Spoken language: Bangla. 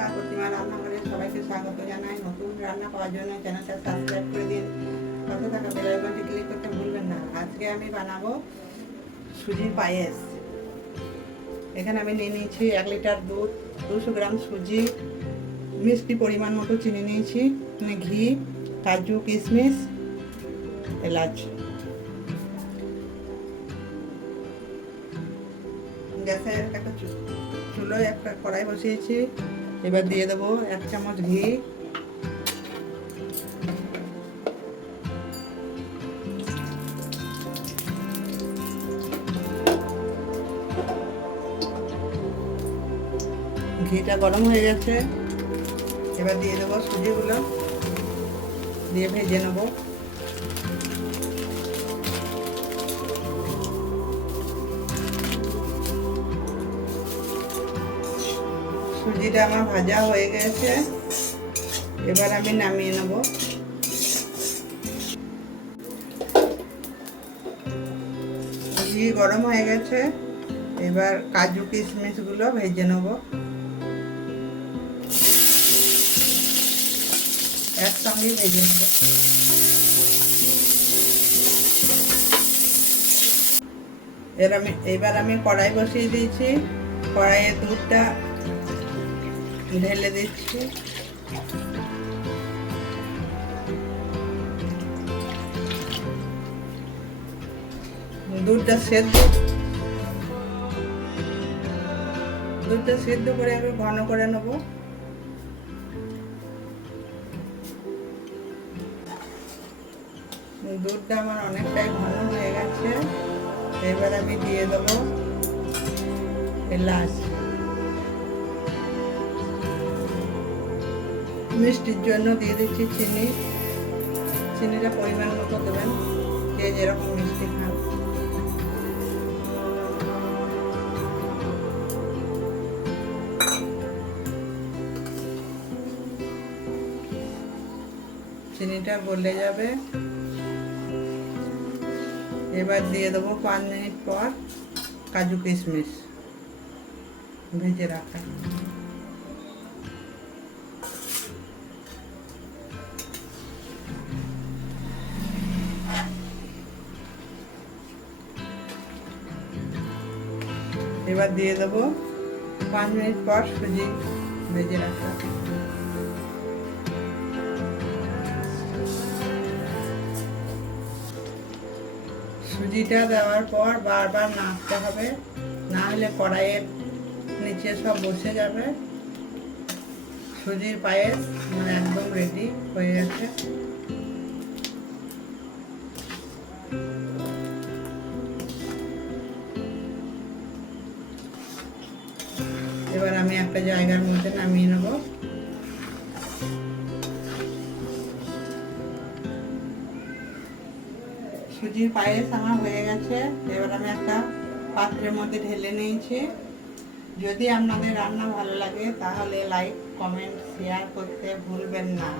নমস্কার, প্রতিমা রান্নাঘরে সবাইকে স্বাগত জানাই। নতুন রান্না পাওয়ার জন্য চ্যানেলটা সাবস্ক্রাইব করে দিন, পাশে থাকা বেল আইকনটি ক্লিক করতে ভুলবেন না। আজকে আমি বানাবো সুজির পায়েস। এখানে আমি নিয়ে নিয়েছি 1 লিটার দুধ, 200 গ্রাম সুজি, মিষ্টি পরিমাণ মতো চিনি নিয়েছি, ঘি, কাজু, কিশমিশ, এলাচ। গ্যাসে একটা চুলোয় একটা কড়াই বসিয়েছি। এবার দিয়ে দেবো 1 চামচ ঘি, ঘিটা গরম হয়ে গেছে। এবার দিয়ে দেবো সুজিগুলো, দিয়ে ভেজে নেব। সুজিটা আমার ভাজা হয়ে গেছে, এবার আমি নামিয়ে নেব। ঘি গরম হয়ে গেছে, এবার কাজু কিশমিশগুলো ভেজে নেব। একসঙ্গে ভেজে নেব। এবার আমি কড়াই বসিয়ে দিয়েছি। কড়াইয়ে দুধটা ঢেলে দিচ্ছি। দুধটা সেদ্ধ করে আমি ঘন করে নেব। দুধটা আমার অনেকটাই ঘন হয়ে গেছে। এবার আমি দিয়ে দেবো এলাচ। মিষ্টির জন্য দিয়ে দিচ্ছি চিনি। চিনিটা পরিমাণ মতো দেবেন, যে যেরকম মিষ্টি খান। চিনিটা গলে যাবে। এবার দিয়ে দেবো 5 মিনিট পর কাজু কিশমিশ ভেজে রাখা। এবার দিয়ে দেবো 5 মিনিট পর সুজি ভেজে রাখা। সুজিটা দেওয়ার পর বারবার নাড়তে হবে, না হলে কড়াইয়ের নিচে সব বসে যাবে। সুজির পায়েস মানে একদম রেডি হয়ে গেছে। এবার আমি একটা জায়গার মধ্যে নামিয়ে নেব। সুজির পায়েস আমার হয়ে গেছে। এবার আমি একটা পাত্রের মধ্যে ঢেলে নিয়েছি। যদি আপনাদের রান্না ভালো লাগে তাহলে লাইক, কমেন্ট, শেয়ার করতে ভুলবেন না।